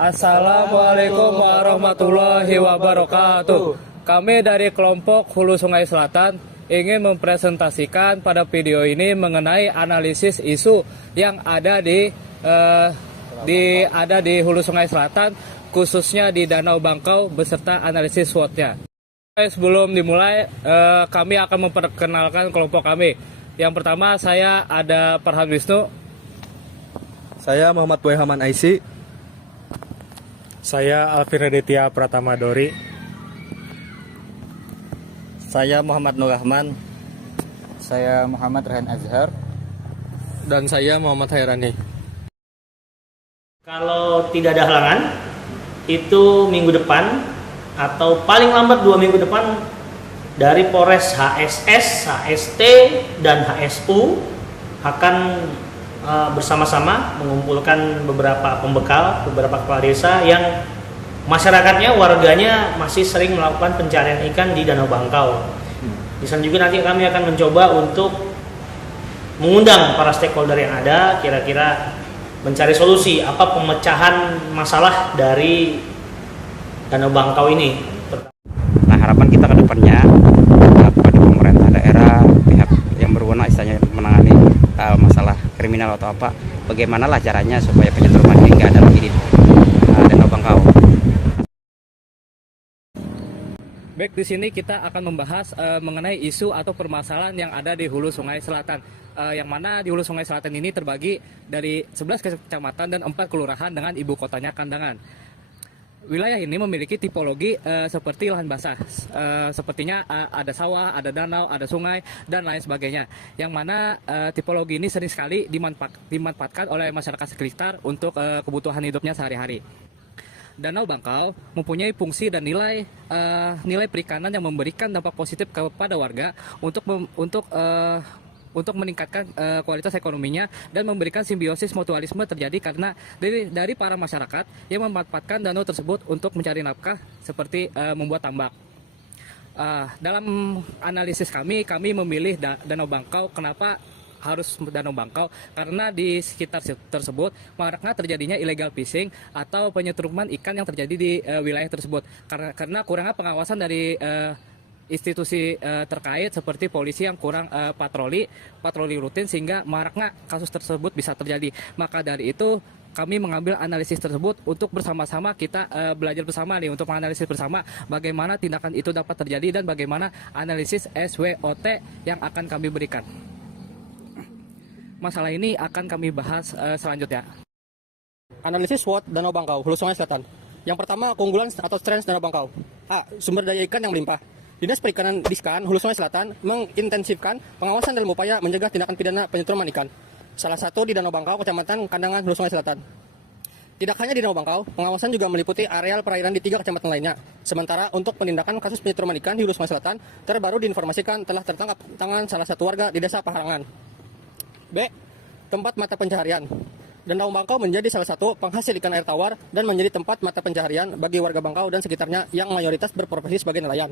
Assalamualaikum warahmatullahi wabarakatuh. Kami dari kelompok Hulu Sungai Selatan ingin mempresentasikan pada video ini mengenai analisis isu yang ada di Hulu Sungai Selatan, khususnya di Danau Bangkau beserta analisis SWOT-nya. Sebelum dimulai, kami akan memperkenalkan kelompok kami. Yang pertama, saya ada Farhan Wisnu. Saya Muhammad Boyhaman Aisy. Saya Alvin Raditya Pratama Dori. Saya Muhammad Nur Rahman. Saya Muhammad Rehan Azhar. Dan saya Muhammad Hairani. Kalau tidak ada halangan, itu minggu depan atau paling lambat 2 minggu depan dari Polres HSS, HST, dan HSU akan bersama-sama mengumpulkan beberapa pembekal, beberapa kepala desa yang masyarakatnya, warganya masih sering melakukan pencarian ikan di Danau Bangkau. Di sana juga nanti kami akan mencoba untuk mengundang para stakeholder yang ada, kira-kira mencari solusi apa pemecahan masalah dari Danau Bangkau ini. Nah, harapan kita ke depannya kepada pemerintah daerah, pihak yang berwenang istilahnya menangani masalah kriminal atau apa, bagaimanalah caranya supaya penyetruman ini nggak ada lagi di Danau Bangkau. Baik, di sini kita akan membahas mengenai isu atau permasalahan yang ada di Hulu Sungai Selatan. Yang mana di Hulu Sungai Selatan ini terbagi dari 11 kecamatan dan 4 kelurahan dengan ibu kotanya Kandangan. Wilayah ini memiliki tipologi seperti lahan basah, sepertinya ada sawah, ada danau, ada sungai, dan lain sebagainya. Yang mana tipologi ini sering sekali dimanfaatkan oleh masyarakat sekitar untuk kebutuhan hidupnya sehari-hari. Danau Bangkau mempunyai fungsi dan nilai perikanan yang memberikan dampak positif kepada warga untuk meningkatkan kualitas ekonominya dan memberikan simbiosis mutualisme terjadi karena dari para masyarakat yang memanfaatkan danau tersebut untuk mencari nafkah seperti membuat tambak. Dalam analisis kami memilih Danau Bangkau. Kenapa harus Danau Bangkau? Karena di sekitar tersebut maraknya terjadinya illegal fishing atau penyetruman ikan yang terjadi di wilayah tersebut karena kurangnya pengawasan dari institusi terkait seperti polisi yang kurang patroli rutin sehingga maraknya kasus tersebut bisa terjadi. Maka dari itu kami mengambil analisis tersebut untuk bersama-sama kita belajar bersama nih, untuk menganalisis bersama bagaimana tindakan itu dapat terjadi dan bagaimana analisis SWOT yang akan kami berikan. Masalah ini akan kami bahas selanjutnya. Analisis SWOT Danau Bangkau, Hulu Sungai Selatan. Yang pertama, keunggulan atau strength Danau Bangkau. A. Sumber daya ikan yang melimpah. Dinas Perikanan Diskan Hulu Sungai Selatan mengintensifkan pengawasan dalam upaya mencegah tindakan pidana penyetruman ikan. Salah satu di Danau Bangkau, Kecamatan Kandangan, Hulu Sungai Selatan. Tidak hanya di Danau Bangkau, pengawasan juga meliputi areal perairan di 3 kecamatan lainnya. Sementara untuk penindakan kasus penyetruman ikan di Hulu Sungai Selatan, terbaru diinformasikan telah tertangkap tangan salah satu warga di Desa Paharangan. B. Tempat mata pencaharian. Danau Bangkau menjadi salah satu penghasil ikan air tawar dan menjadi tempat mata pencaharian bagi warga Bangkau dan sekitarnya yang mayoritas berprofesi sebagai nelayan.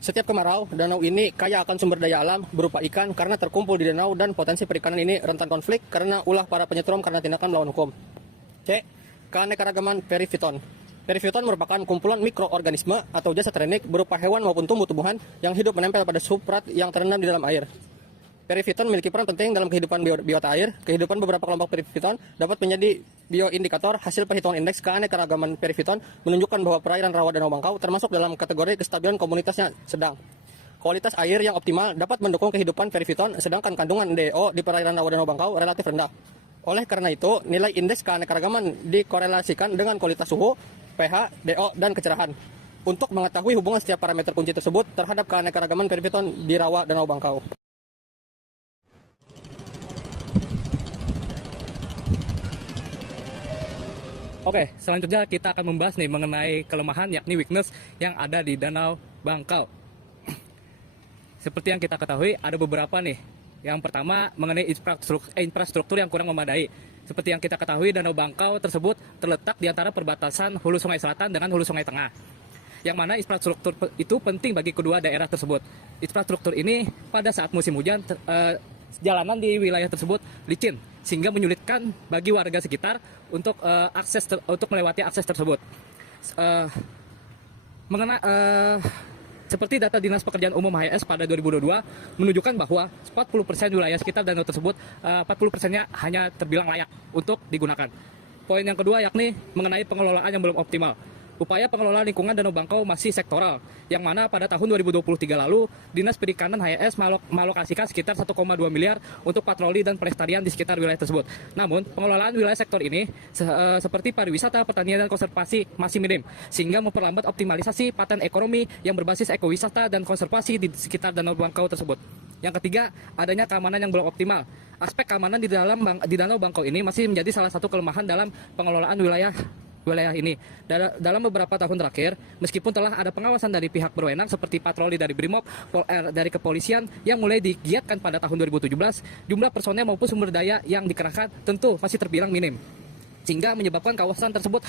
Setiap kemarau, danau ini kaya akan sumber daya alam berupa ikan karena terkumpul di danau dan potensi perikanan ini rentan konflik karena ulah para penyetrum karena tindakan melawan hukum. C. Keanekaragaman perifiton. Perifiton merupakan kumpulan mikroorganisme atau jasad renik berupa hewan maupun tumbuh-tumbuhan yang hidup menempel pada substrat yang terendam di dalam air. Perifiton memiliki peran penting dalam kehidupan biota air. Kehidupan beberapa kelompok perifiton dapat menjadi bioindikator. Hasil perhitungan indeks keanekaragaman perifiton menunjukkan bahwa perairan rawa Danau Bangkau termasuk dalam kategori kestabilan komunitasnya sedang. Kualitas air yang optimal dapat mendukung kehidupan perifiton, sedangkan kandungan DO di perairan rawa Danau Bangkau relatif rendah. Oleh karena itu, nilai indeks keanekaragaman dikorelasikan dengan kualitas suhu, pH, DO, dan kecerahan. Untuk mengetahui hubungan setiap parameter kunci tersebut terhadap keanekaragaman perifiton di rawa Danau Bangkau. Oke, selanjutnya kita akan membahas nih mengenai kelemahan yakni weakness yang ada di Danau Bangkau. Seperti yang kita ketahui ada beberapa nih Yang pertama mengenai infrastruktur yang kurang memadai. Seperti yang kita ketahui, Danau Bangkau tersebut terletak di antara perbatasan Hulu Sungai Selatan dengan Hulu Sungai Tengah. Yang mana infrastruktur itu penting bagi kedua daerah tersebut. Infrastruktur ini pada saat musim hujan, jalanan di wilayah tersebut licin, sehingga menyulitkan bagi warga sekitar untuk untuk melewati akses tersebut. Seperti data Dinas Pekerjaan Umum HSS pada 2022 menunjukkan bahwa 40% wilayah sekitar danau tersebut 40%-nya hanya terbilang layak untuk digunakan. Poin yang kedua yakni mengenai pengelolaan yang belum optimal. Upaya pengelolaan lingkungan Danau Bangkau masih sektoral, yang mana pada tahun 2023 lalu, Dinas Perikanan HSS mengalokasikan sekitar 1,2 miliar untuk patroli dan pelestarian di sekitar wilayah tersebut. Namun, pengelolaan wilayah sektor ini, seperti pariwisata, pertanian, dan konservasi masih minim, sehingga memperlambat optimalisasi paten ekonomi yang berbasis ekowisata dan konservasi di sekitar Danau Bangkau tersebut. Yang ketiga, adanya keamanan yang belum optimal. Aspek keamanan di Danau Bangkau ini masih menjadi salah satu kelemahan dalam pengelolaan wilayah ini. Dalam beberapa tahun terakhir, meskipun telah ada pengawasan dari pihak berwenang seperti patroli dari Brimob, dari kepolisian yang mulai digiatkan pada tahun 2017, jumlah personel maupun sumber daya yang dikerahkan tentu masih terbilang minim, sehingga menyebabkan kawasan tersebut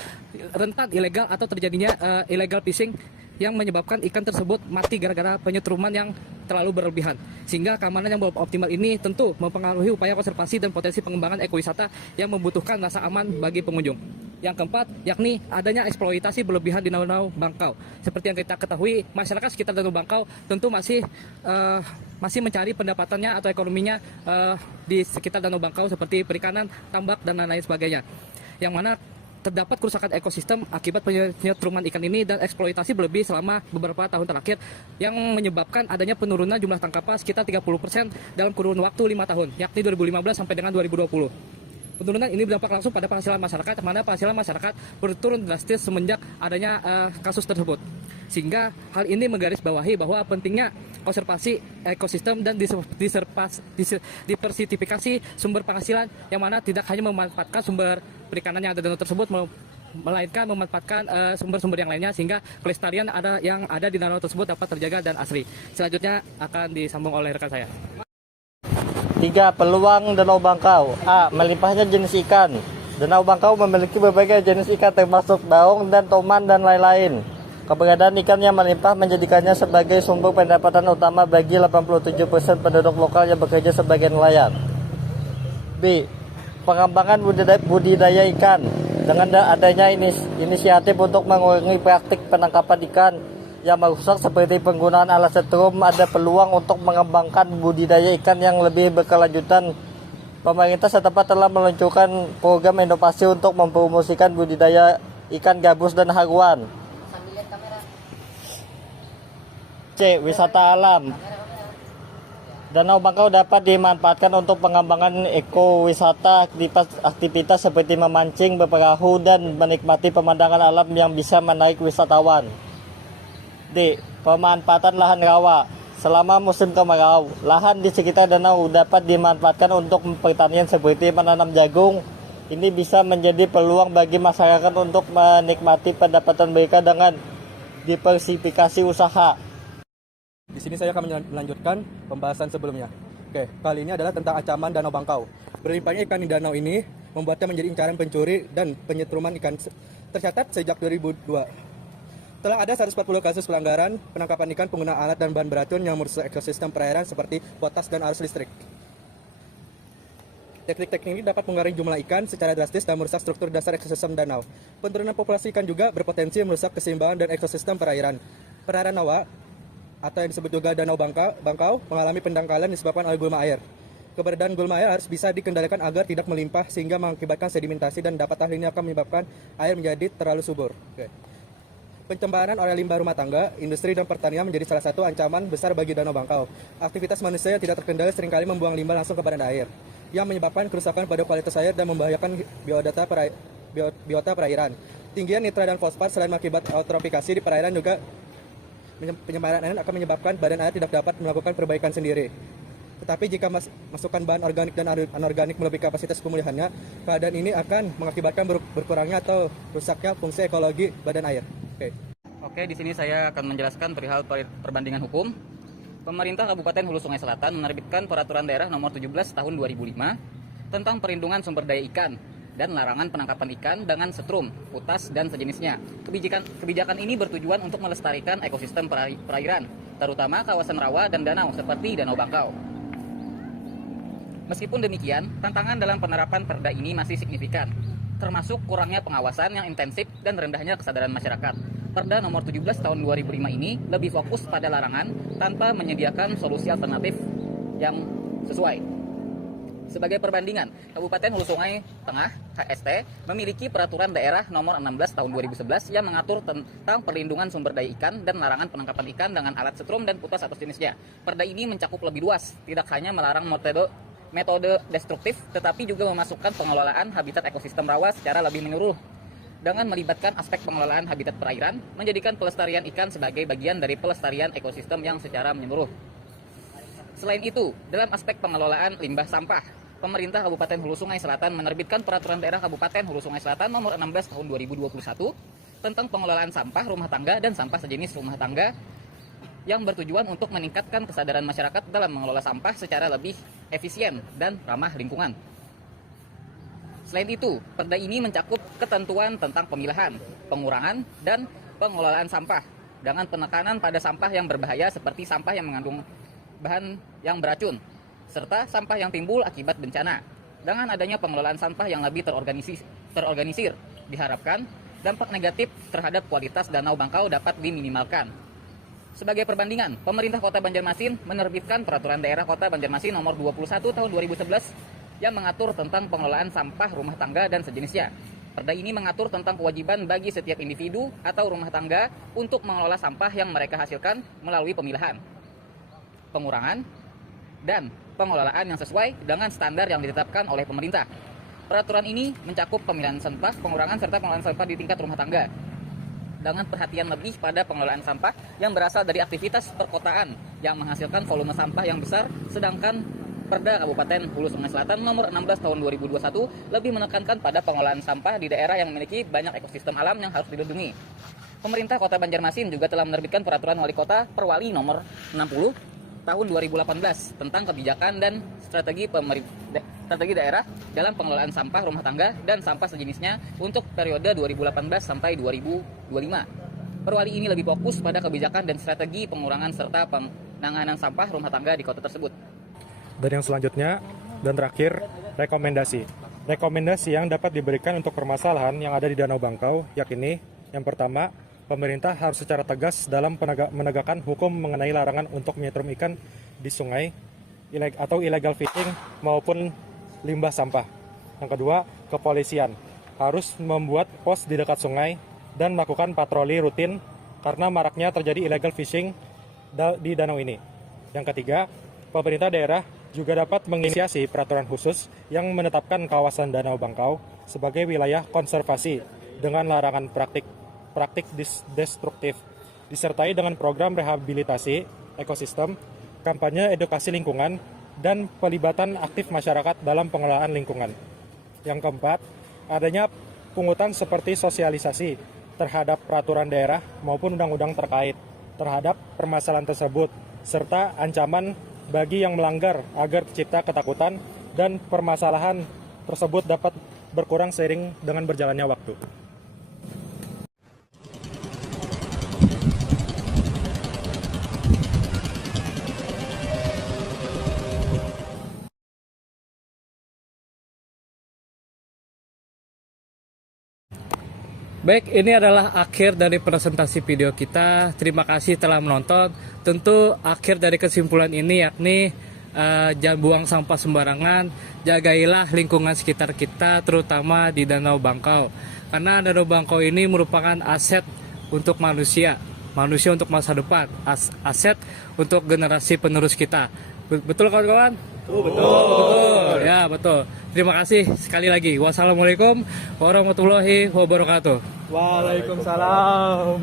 rentan ilegal atau terjadinya illegal fishing yang menyebabkan ikan tersebut mati gara-gara penyetruman yang terlalu berlebihan. Sehingga keamanan yang belum optimal ini tentu mempengaruhi upaya konservasi dan potensi pengembangan ekowisata yang membutuhkan rasa aman bagi pengunjung. Yang keempat, yakni adanya eksploitasi berlebihan di Danau Bangkau. Seperti yang kita ketahui, masyarakat sekitar Danau Bangkau tentu masih mencari pendapatannya atau ekonominya di sekitar Danau Bangkau seperti perikanan, tambak, dan lain-lain sebagainya. Yang mana terdapat kerusakan ekosistem akibat penyetruman ikan ini dan eksploitasi berlebih selama beberapa tahun terakhir yang menyebabkan adanya penurunan jumlah tangkapan sekitar 30% dalam kurun waktu 5 tahun, yakni 2015 sampai dengan 2020. Penurunan ini berdampak langsung pada penghasilan masyarakat, mana penghasilan masyarakat berturun drastis semenjak adanya kasus tersebut. Sehingga hal ini menggarisbawahi bahwa pentingnya konservasi ekosistem dan diversifikasi sumber penghasilan yang mana tidak hanya memanfaatkan sumber perikanan yang ada di danau tersebut, melainkan memanfaatkan sumber-sumber yang lainnya sehingga kelestarian yang ada di danau tersebut dapat terjaga dan asri. Selanjutnya akan disambung oleh rekan saya. 3. Peluang Danau Bangkau. A. Melimpahnya jenis ikan. Danau Bangkau memiliki berbagai jenis ikan termasuk baung dan toman dan lain-lain. Keberadaan ikan yang melimpah menjadikannya sebagai sumber pendapatan utama bagi 87% penduduk lokal yang bekerja sebagai nelayan. B. Pengembangan budidaya ikan. Dengan adanya inisiatif untuk mengurangi praktik penangkapan ikan yang merusak seperti penggunaan alat setrum, ada peluang untuk mengembangkan budidaya ikan yang lebih berkelanjutan. Pemerintah setempat telah meluncurkan program inovasi untuk mempromosikan budidaya ikan gabus dan haruan. C. Wisata alam. Danau Bangkau dapat dimanfaatkan untuk pengembangan ekowisata, aktivitas seperti memancing, berperahu, dan menikmati pemandangan alam yang bisa menarik wisatawan. D. Pemanfaatan lahan rawa. Selama musim kemarau, lahan di sekitar danau dapat dimanfaatkan untuk pertanian seperti menanam jagung. Ini bisa menjadi peluang bagi masyarakat untuk menikmati pendapatan mereka dengan diversifikasi usaha. Di sini saya akan melanjutkan pembahasan sebelumnya. Oke, kali ini adalah tentang ancaman Danau Bangkau. Berlimpahnya ikan di danau ini membuatnya menjadi incaran pencuri dan penyetruman ikan tercatat sejak 2002. Telah ada 140 kasus pelanggaran penangkapan ikan penggunaan alat dan bahan beracun yang merusak ekosistem perairan seperti potas dan arus listrik. Teknik-teknik ini dapat mengurangi jumlah ikan secara drastis dan merusak struktur dasar ekosistem danau. Penurunan populasi ikan juga berpotensi merusak keseimbangan dan ekosistem perairan. Perairan Nawa atau yang disebut juga Danau Bangkau mengalami pendangkalan disebabkan oleh gulma air. Keberadaan gulma air harus bisa dikendalikan agar tidak melimpah sehingga mengakibatkan sedimentasi dan dapat hal ini akan menyebabkan air menjadi terlalu subur. Pencemaran oleh limbah rumah tangga, industri, dan pertanian menjadi salah satu ancaman besar bagi Danau Bangkau. Aktivitas manusia yang tidak terkendali seringkali membuang limbah langsung ke badan air, yang menyebabkan kerusakan pada kualitas air dan membahayakan biota perairan. Tingginya nitra dan fosfat selain mengakibat eutrofikasi di perairan juga penyemaran air akan menyebabkan badan air tidak dapat melakukan perbaikan sendiri. Tetapi jika masukkan bahan organik dan anorganik melebihi kapasitas pemulihannya, keadaan ini akan mengakibatkan berkurangnya atau rusaknya fungsi ekologi badan air. Oke, di sini saya akan menjelaskan perihal perbandingan hukum. Pemerintah Kabupaten Hulu Sungai Selatan menerbitkan Peraturan Daerah Nomor 17 Tahun 2005 tentang perlindungan sumber daya ikan dan larangan penangkapan ikan dengan setrum, utas, dan sejenisnya. Kebijakan ini bertujuan untuk melestarikan ekosistem perairan, terutama kawasan rawa dan danau seperti Danau Bangkau. Meskipun demikian, tantangan dalam penerapan perda ini masih signifikan, termasuk kurangnya pengawasan yang intensif dan rendahnya kesadaran masyarakat. Perda nomor 17 tahun 2005 ini lebih fokus pada larangan tanpa menyediakan solusi alternatif yang sesuai. Sebagai perbandingan, Kabupaten Hulu Sungai Tengah (HST) memiliki Peraturan Daerah Nomor 16 Tahun 2011 yang mengatur tentang perlindungan sumber daya ikan dan larangan penangkapan ikan dengan alat setrum dan putas atau jenisnya. Perda ini mencakup lebih luas, tidak hanya melarang metode destruktif, tetapi juga memasukkan pengelolaan habitat ekosistem rawa secara lebih menyeluruh. Dengan melibatkan aspek pengelolaan habitat perairan, menjadikan pelestarian ikan sebagai bagian dari pelestarian ekosistem yang secara menyeluruh. Selain itu, dalam aspek pengelolaan limbah sampah, pemerintah Kabupaten Hulu Sungai Selatan menerbitkan Peraturan Daerah Kabupaten Hulu Sungai Selatan Nomor 16 Tahun 2021 tentang pengelolaan sampah rumah tangga dan sampah sejenis rumah tangga yang bertujuan untuk meningkatkan kesadaran masyarakat dalam mengelola sampah secara lebih efisien dan ramah lingkungan. Selain itu, perda ini mencakup ketentuan tentang pemilahan, pengurangan, dan pengelolaan sampah dengan penekanan pada sampah yang berbahaya seperti sampah yang mengandung bahan yang beracun, serta sampah yang timbul akibat bencana. Dengan adanya pengelolaan sampah yang lebih terorganisir, diharapkan dampak negatif terhadap kualitas Danau Bangkau dapat diminimalkan. Sebagai perbandingan, pemerintah Kota Banjarmasin menerbitkan Peraturan Daerah Kota Banjarmasin Nomor 21 Tahun 2011 yang mengatur tentang pengelolaan sampah rumah tangga dan sejenisnya. Perda ini mengatur tentang kewajiban bagi setiap individu atau rumah tangga untuk mengelola sampah yang mereka hasilkan melalui pemilahan, pengurangan, dan pengelolaan yang sesuai dengan standar yang ditetapkan oleh pemerintah. Peraturan ini mencakup pemilahan sampah, pengurangan, serta pengelolaan sampah di tingkat rumah tangga, dengan perhatian lebih pada pengelolaan sampah yang berasal dari aktivitas perkotaan yang menghasilkan volume sampah yang besar, sedangkan Perda Kabupaten Hulu Sungai Selatan Nomor 16 Tahun 2021 lebih menekankan pada pengelolaan sampah di daerah yang memiliki banyak ekosistem alam yang harus dilindungi. Pemerintah Kota Banjarmasin juga telah menerbitkan Peraturan Wali Kota Perwali Nomor 60 Tahun 2018 tentang kebijakan dan strategi daerah dalam pengelolaan sampah rumah tangga dan sampah sejenisnya untuk periode 2018 sampai 2025. Perwali ini lebih fokus pada kebijakan dan strategi pengurangan serta penanganan sampah rumah tangga di kota tersebut. Dan yang selanjutnya dan terakhir, rekomendasi. Rekomendasi yang dapat diberikan untuk permasalahan yang ada di Danau Bangkau, yakni yang pertama, pemerintah harus secara tegas dalam menegakkan hukum mengenai larangan untuk menyetrum ikan di sungai atau illegal fishing maupun limbah sampah. Yang kedua, kepolisian harus membuat pos di dekat sungai dan melakukan patroli rutin karena maraknya terjadi illegal fishing di danau ini. Yang ketiga, pemerintah daerah juga dapat menginisiasi peraturan khusus yang menetapkan kawasan Danau Bangkau sebagai wilayah konservasi dengan larangan praktik destruktif, disertai dengan program rehabilitasi ekosistem, kampanye edukasi lingkungan, dan pelibatan aktif masyarakat dalam pengelolaan lingkungan. Yang keempat, adanya pungutan seperti sosialisasi terhadap peraturan daerah maupun undang-undang terkait terhadap permasalahan tersebut, serta ancaman bagi yang melanggar agar tercipta ketakutan dan permasalahan tersebut dapat berkurang seiring dengan berjalannya waktu. Baik, ini adalah akhir dari presentasi video kita. Terima kasih telah menonton. Tentu akhir dari kesimpulan ini yakni jangan buang sampah sembarangan, jagailah lingkungan sekitar kita, terutama di Danau Bangkau. Karena Danau Bangkau ini merupakan aset untuk manusia untuk masa depan, aset untuk generasi penerus kita. Betul kawan-kawan? Betul. Ya, betul. Terima kasih sekali lagi. Wassalamualaikum warahmatullahi wabarakatuh. Waalaikumsalam.